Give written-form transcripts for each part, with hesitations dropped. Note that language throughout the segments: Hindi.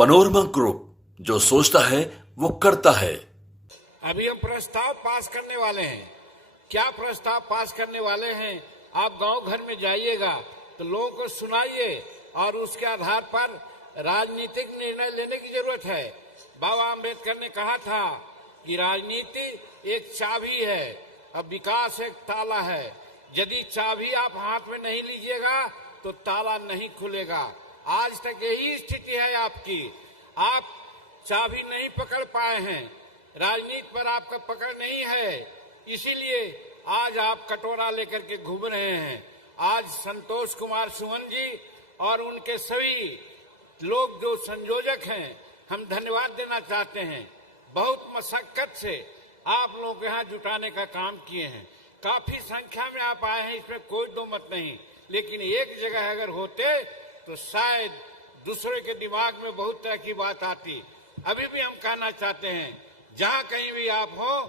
पनोरमा ग्रुप, जो सोचता है वो करता है। अभी हम प्रस्ताव पास करने वाले हैं। क्या प्रस्ताव पास करने वाले हैं? आप गांव घर में जाइएगा तो लोगों को सुनाइए और उसके आधार पर राजनीतिक निर्णय लेने की जरूरत है। बाबा आम्बेडकर ने कहा था कि राजनीति एक चाबी है और विकास एक ताला है। यदि चाबी आप हाथ में नहीं लीजिएगा तो ताला नहीं खुलेगा। आज तक यही स्थिति है आपकी। आप चाबी नहीं पकड़ पाए हैं, राजनीति पर आपका पकड़ नहीं है, इसीलिए आज आप कटोरा लेकर के घूम रहे हैं। आज संतोष कुमार सुमन जी और उनके सभी लोग जो संयोजक हैं, हम धन्यवाद देना चाहते हैं। बहुत मशक्कत से आप लोगों को यहाँ जुटाने का काम किए हैं। काफी संख्या में आप आए हैं, इसमें कोई दो मत नहीं, लेकिन एक जगह अगर होते तो शायद दूसरे के दिमाग में बहुत तरह की बात आती। अभी भी हम कहना चाहते हैं, जहाँ कहीं भी आप हो,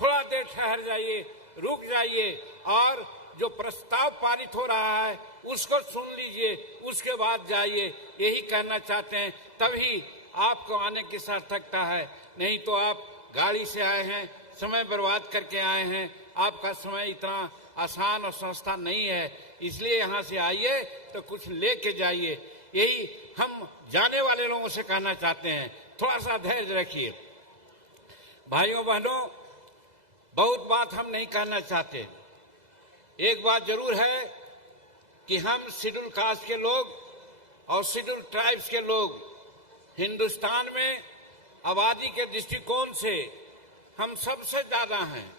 थोड़ा देर ठहर जाइए, रुक जाइए और जो प्रस्ताव पारित हो रहा है उसको सुन लीजिए, उसके बाद जाइए। यही कहना चाहते हैं, तभी आपको आने की सार्थकता है। नहीं तो आप गाड़ी से आए हैं, समय बर्बाद करके आए हैं। आपका समय इतना आसान और सस्ता नहीं है, इसलिए यहाँ से आइए तो कुछ लेके जाइए। यही हम जाने वाले लोगों से कहना चाहते हैं, थोड़ा सा धैर्य रखिए। भाइयों बहनों, बहुत बात हम नहीं कहना चाहते। एक बात जरूर है कि हम शेड्यूल कास्ट के लोग और शेड्यूल ट्राइब्स के लोग हिंदुस्तान में आबादी के दृष्टिकोण से हम सबसे ज्यादा हैं।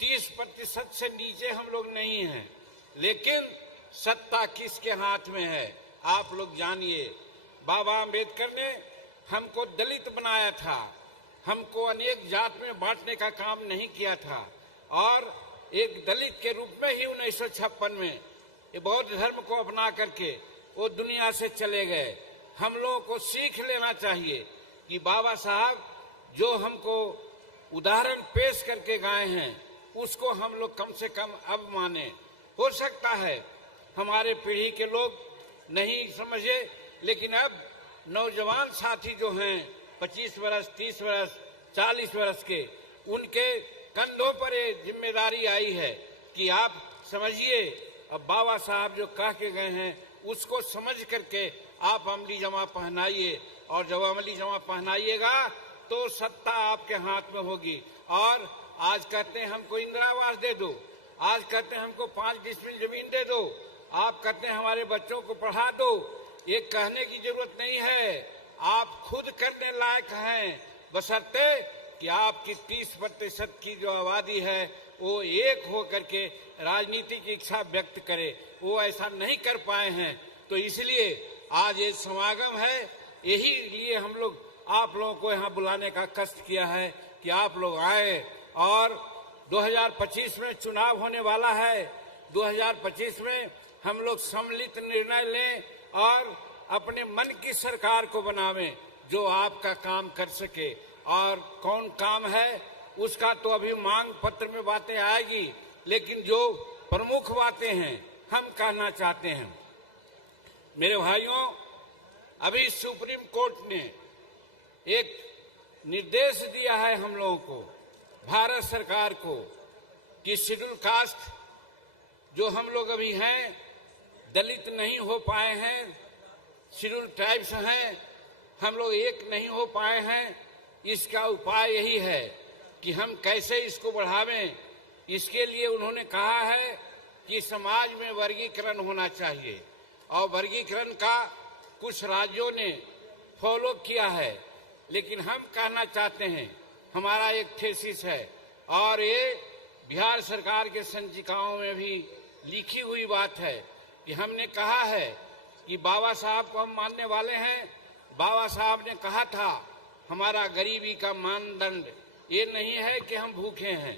30% से नीचे हम लोग नहीं हैं, लेकिन सत्ता किसके हाथ में है आप लोग जानिए। बाबा आम्बेडकर ने हमको दलित बनाया था, हमको अनेक जात में बांटने का काम नहीं किया था और एक दलित के रूप में ही 1956 में ये बौद्ध धर्म को अपना करके वो दुनिया से चले गए। हम लोगों को सीख लेना चाहिए कि बाबा साहब जो हमको उदाहरण पेश करके गए हैं उसको हम लोग कम से कम अब माने। हो सकता है हमारे पीढ़ी के लोग नहीं समझे, लेकिन अब नौजवान साथी जो हैं 25 वर्ष, 30 वर्ष, 40 वर्ष के, उनके कंधों पर ये जिम्मेदारी आई है कि आप समझिए। अब बाबा साहब जो कह के गए हैं उसको समझ करके आप अमली जमा पहनाइए, और जब अमली जमा पहनाइएगा तो सत्ता आपके हाथ में होगी। और आज कहते हैं हमको इंदिरा आवास दे दो, आज कहते हैं हमको 5 डिसमिल जमीन दे दो, आप कहते हैं हमारे बच्चों को पढ़ा दो। ये कहने की जरूरत नहीं है, आप खुद करने लायक हैं, बशर्ते कि आपकी 30% की जो आबादी है वो एक हो करके राजनीति की इच्छा व्यक्त करे। वो ऐसा नहीं कर पाए हैं, तो इसलिए आज ये समागम है। यही लिए हम लोग आप लोगों को यहाँ बुलाने का कष्ट किया है कि आप लोग आए। और 2025 में चुनाव होने वाला है। 2025 में हम लोग सम्मिलित निर्णय लें और अपने मन की सरकार को बनावें जो आपका काम कर सके। और कौन काम है उसका तो अभी मांग पत्र में बातें आएगी, लेकिन जो प्रमुख बातें हैं हम कहना चाहते हैं। मेरे भाइयों, अभी सुप्रीम कोर्ट ने एक निर्देश दिया है हम लोगों को, भारत सरकार को, कि शेड्यूल कास्ट जो हम लोग अभी हैं, दलित नहीं हो पाए हैं, शेड्यूल ट्राइब्स हैं, हम लोग एक नहीं हो पाए हैं। इसका उपाय यही है कि हम कैसे इसको बढ़ावें। इसके लिए उन्होंने कहा है कि समाज में वर्गीकरण होना चाहिए, और वर्गीकरण का कुछ राज्यों ने फॉलो किया है, लेकिन हम कहना चाहते हैं, हमारा एक थीसिस है और ये बिहार सरकार के संचिकाओं में भी लिखी हुई बात है कि हमने कहा है कि बाबा साहब को हम मानने वाले हैं। बाबा साहब ने कहा था हमारा गरीबी का मानदंड ये नहीं है कि हम भूखे हैं,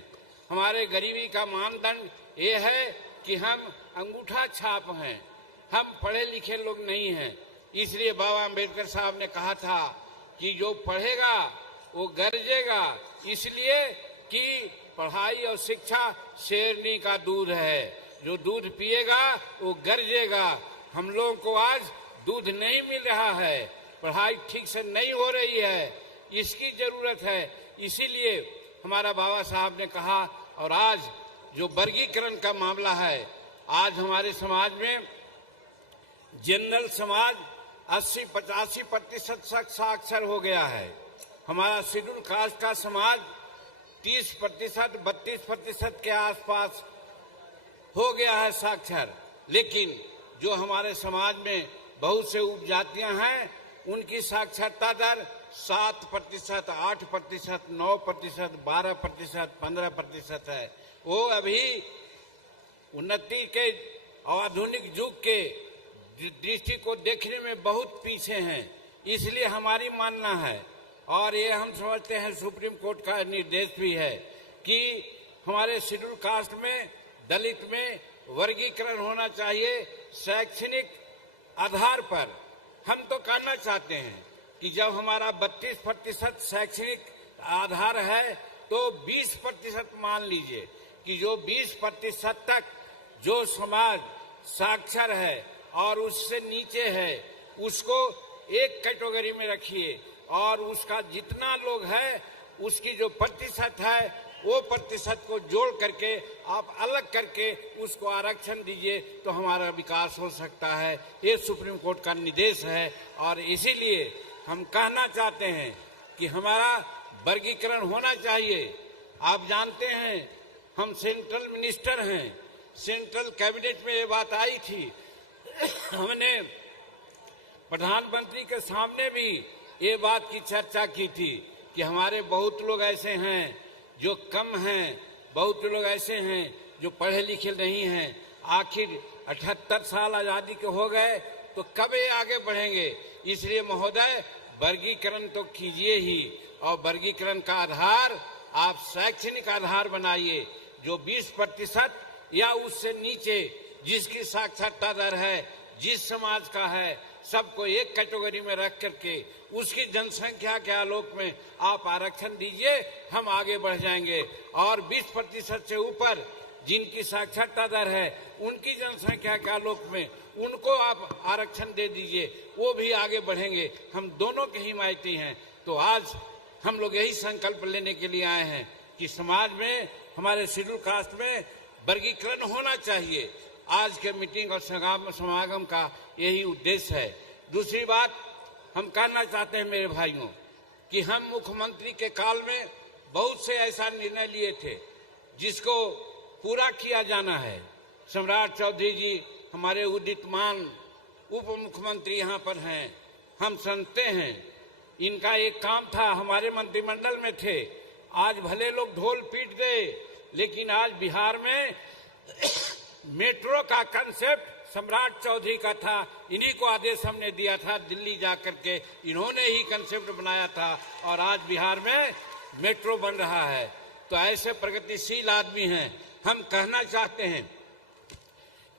हमारे गरीबी का मानदंड ये है कि हम अंगूठा छाप हैं, हम पढ़े लिखे लोग नहीं हैं। इसलिए बाबा आम्बेडकर साहब ने कहा था कि जो पढ़ेगा वो गरजेगा, इसलिए कि पढ़ाई और शिक्षा शेरनी का दूध है, जो दूध पिएगा वो गरजेगा। हम लोगों को आज दूध नहीं मिल रहा है, पढ़ाई ठीक से नहीं हो रही है, इसकी जरूरत है। इसीलिए हमारा बाबा साहब ने कहा, और आज जो वर्गीकरण का मामला है, आज हमारे समाज में जनरल समाज 80-85% साक्षर हो गया है। हमारा शेड्यूल कास्ट का समाज 30%, 32% के आसपास हो गया है साक्षर। लेकिन जो हमारे समाज में बहुत से उपजातियां हैं, उनकी साक्षरता दर 7%, 8%, 9%, 12%, 15% है। वो अभी उन्नति के और आधुनिक युग के दृष्टि को देखने में बहुत पीछे हैं। इसलिए हमारी मानना है, और ये हम समझते हैं सुप्रीम कोर्ट का निर्देश भी है, कि हमारे शेड्यूल कास्ट में, दलित में वर्गीकरण होना चाहिए शैक्षणिक आधार पर। हम तो कहना चाहते हैं कि जब हमारा 32% शैक्षणिक आधार है, तो 20% मान लीजिए कि जो 20% तक जो समाज साक्षर है और उससे नीचे है, उसको एक कैटेगरी में रखिए, और उसका जितना लोग है उसकी जो प्रतिशत है वो प्रतिशत को जोड़ करके आप अलग करके उसको आरक्षण दीजिए, तो हमारा विकास हो सकता है। ये सुप्रीम कोर्ट का निर्देश है, और इसीलिए हम कहना चाहते हैं कि हमारा वर्गीकरण होना चाहिए। आप जानते हैं हम सेंट्रल मिनिस्टर हैं, सेंट्रल कैबिनेट में ये बात आई थी। हमने प्रधानमंत्री के सामने भी ये बात की चर्चा की थी कि हमारे बहुत लोग ऐसे हैं जो कम हैं, बहुत लोग ऐसे हैं जो पढ़े लिखे नहीं हैं। आखिर 78 साल आजादी के हो गए तो कब ये आगे बढ़ेंगे? इसलिए महोदय वर्गीकरण तो कीजिए ही, और वर्गीकरण का आधार आप शैक्षणिक आधार बनाइए। जो 20% या उससे नीचे जिसकी साक्षरता दर है, जिस समाज का है, सबको एक कैटेगरी में रख करके उसकी जनसंख्या के आलोक में आप आरक्षण दीजिए, हम आगे बढ़ जाएंगे। और 20% से ऊपर जिनकी साक्षरता दर है, उनकी जनसंख्या के आलोक में उनको आप आरक्षण दे दीजिए, वो भी आगे बढ़ेंगे। हम दोनों के हिमायती हैं। तो आज हम लोग यही संकल्प लेने के लिए आए हैं कि समाज में, हमारे शेड्यूल कास्ट में वर्गीकरण होना चाहिए। आज के मीटिंग और समागम का यही उद्देश्य है। दूसरी बात हम कहना चाहते हैं मेरे भाइयों, कि हम मुख्यमंत्री के काल में बहुत से ऐसा निर्णय लिए थे जिसको पूरा किया जाना है। सम्राट चौधरी जी हमारे उदितमान उप मुख्यमंत्री यहाँ पर हैं, हम सुनते हैं। इनका एक काम था, हमारे मंत्रिमंडल में थे। आज भले लोग ढोल पीट गए, लेकिन आज बिहार में मेट्रो का कंसेप्ट सम्राट चौधरी का था। इन्हीं को आदेश हमने दिया था, दिल्ली जाकर के इन्होंने ही कंसेप्ट बनाया था, और आज बिहार में मेट्रो बन रहा है। तो ऐसे प्रगतिशील आदमी हैं। हम कहना चाहते हैं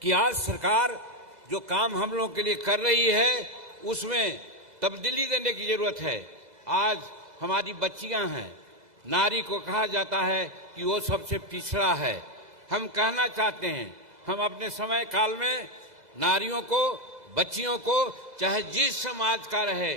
कि आज सरकार जो काम हम लोगों के लिए कर रही है, उसमें तब्दीली देने की जरूरत है। आज हमारी बच्चियां हैं, नारी को कहा जाता है कि वो सबसे पिछड़ा है। हम कहना चाहते हैं, हम अपने समय काल में नारियों को, बच्चियों को, चाहे जिस समाज का रहे,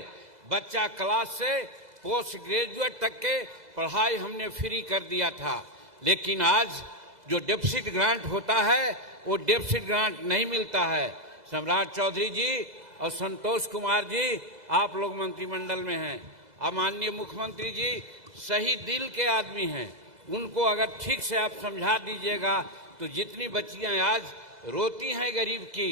बच्चा क्लास से पोस्ट ग्रेजुएट तक के पढ़ाई हमने फ्री कर दिया था। लेकिन आज जो डेफिसिट ग्रांट होता है, वो डेफिसिट ग्रांट नहीं मिलता है। सम्राट चौधरी जी और संतोष कुमार जी, आप लोग मंत्रिमंडल में हैं। अब माननीय मुख्यमंत्री जी सही दिल के आदमी हैं, उनको अगर ठीक से आप समझा दीजिएगा तो जितनी बच्चियां आज रोती हैं गरीब की,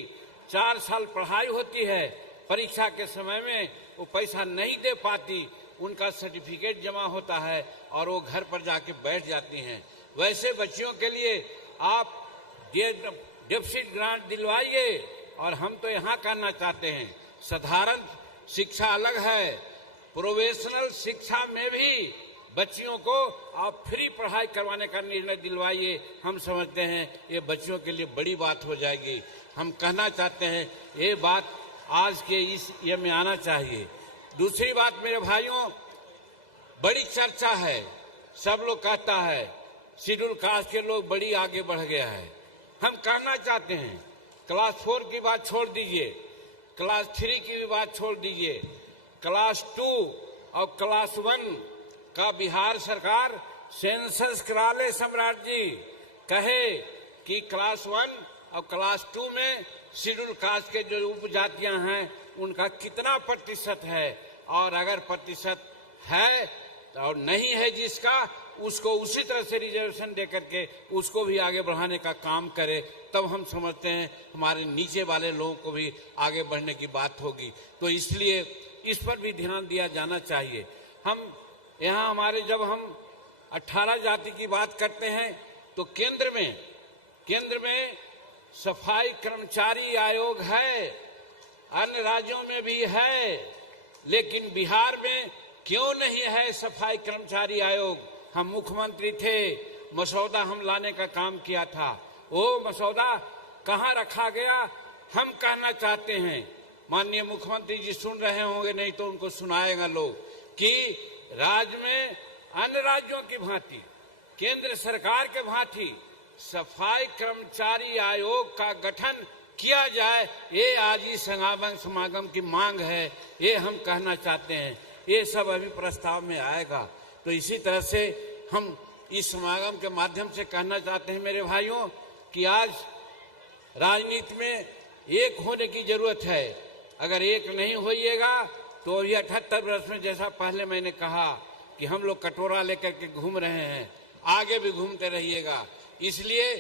4 साल पढ़ाई होती है, परीक्षा के समय में वो पैसा नहीं दे पाती, उनका सर्टिफिकेट जमा होता है और वो घर पर जाके बैठ जाती हैं। वैसे बच्चियों के लिए आप डेफिसिट ग्रांट दिलवाइए। और हम तो यहाँ करना चाहते हैं, साधारण शिक्षा अलग है, प्रोफेशनल शिक्षा में भी बच्चियों को आप फ्री पढ़ाई करवाने का निर्णय दिलवाइए। हम समझते हैं ये बच्चियों के लिए बड़ी बात हो जाएगी। हम कहना चाहते हैं ये बात आज के इस ये में आना चाहिए। दूसरी बात मेरे भाइयों, बड़ी चर्चा है, सब लोग कहता है शेड्यूल कास्ट के लोग बड़ी आगे बढ़ गया है। हम कहना चाहते हैं क्लास 4 की बात छोड़ दीजिए, क्लास 3 की भी बात छोड़ दीजिए, क्लास 2 और क्लास 1 का बिहार सरकार सेंसस करा ले। सम्राट जी कहे कि क्लास 1 और क्लास 2 में शेड्यूल कास्ट के जो उपजातियां हैं उनका कितना प्रतिशत है, और अगर प्रतिशत है और नहीं है जिसका, उसको उसी तरह से रिजर्वेशन दे करके उसको भी आगे बढ़ाने का काम करे। तब हम समझते हैं हमारे नीचे वाले लोगों को भी आगे बढ़ने की बात होगी। तो इसलिए इस पर भी ध्यान दिया जाना चाहिए। हम यहाँ हमारे जब हम 18 जाति की बात करते हैं तो केंद्र में सफाई कर्मचारी आयोग है, अन्य राज्यों में भी है, लेकिन बिहार में क्यों नहीं है सफाई कर्मचारी आयोग? हम मुख्यमंत्री थे, मसौदा हम लाने का काम किया था। वो मसौदा कहाँ रखा गया हम कहना चाहते हैं। माननीय मुख्यमंत्री जी सुन रहे होंगे, नहीं तो उनको सुनाएगा लोग, कि राज्य में अन्य राज्यों की भांति, केंद्र सरकार के भांति सफाई कर्मचारी आयोग का गठन किया जाए। ये आज ही समागम की मांग है, ये हम कहना चाहते हैं। ये सब अभी प्रस्ताव में आएगा। तो इसी तरह से हम इस समागम के माध्यम से कहना चाहते हैं मेरे भाइयों कि आज राजनीति में एक होने की जरूरत है। अगर एक नहीं होइएगा तो अभी 78 वर्ष में, जैसा पहले मैंने कहा कि हम लोग कटोरा लेकर के घूम रहे हैं, आगे भी घूमते रहिएगा। इसलिए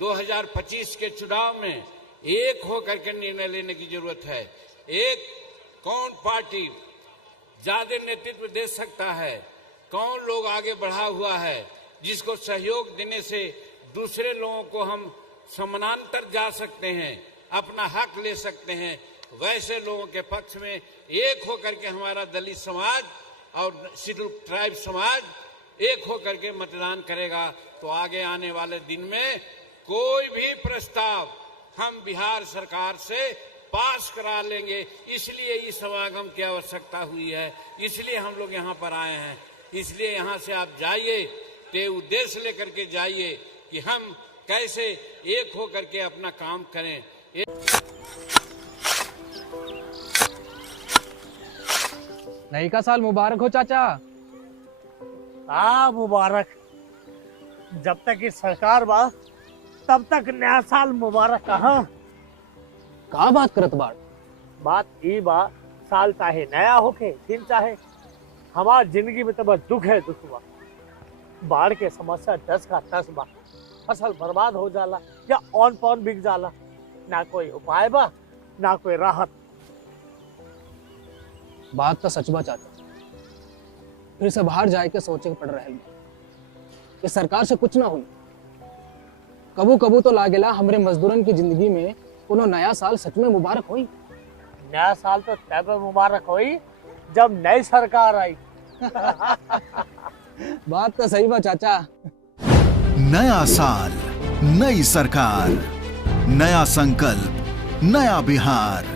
2025 के चुनाव में एक होकर के निर्णय लेने की जरूरत है। एक कौन पार्टी ज्यादा नेतृत्व दे सकता है, कौन लोग आगे बढ़ा हुआ है, जिसको सहयोग देने से दूसरे लोगों को हम समानांतर जा सकते हैं, अपना हक ले सकते हैं, वैसे लोगों के पक्ष में एक होकर के हमारा दलित समाज और शेड्यूल ट्राइब समाज एक होकर के मतदान करेगा। तो आगे आने वाले दिन में कोई भी प्रस्ताव हम बिहार सरकार से पास करा लेंगे। इसलिए इस समागम की आवश्यकता हुई है, इसलिए हम लोग यहाँ पर आए हैं। इसलिए यहाँ से आप जाइए तो उद्देश्य लेकर के जाइए कि हम कैसे एक होकर के अपना काम करें। नई का साल मुबारक हो चाचा। हाँ मुबारक। जब तक ये सरकार बा तब तक नया साल मुबारक। कहाँ का बात करत बाड़? बात ई बा, साल चाहे नया होके दिन चाहे, हमार जिंदगी में तो बस दुख है, दुख बा। बाढ़ के समस्या 10 का 10 बा। फसल बर्बाद हो जाला या ऑन पॉन बिक जाला, ना कोई उपाय बा ना कोई राहत। बात तो सच बा चाचा। फिर से बाहर जाए के सोचे के पड़ रहे हैं कि सरकार से कुछ ना हुई। कबू कबू तो लागेला हमरे मजदूरन की जिंदगी में कोनो नया साल सच में मुबारक हुई। नया साल तो तब मुबारक हुई जब नई सरकार आई। बात तो सही बा चाचा। नया साल, नई सरकार, नया संकल्प, नया बिहार।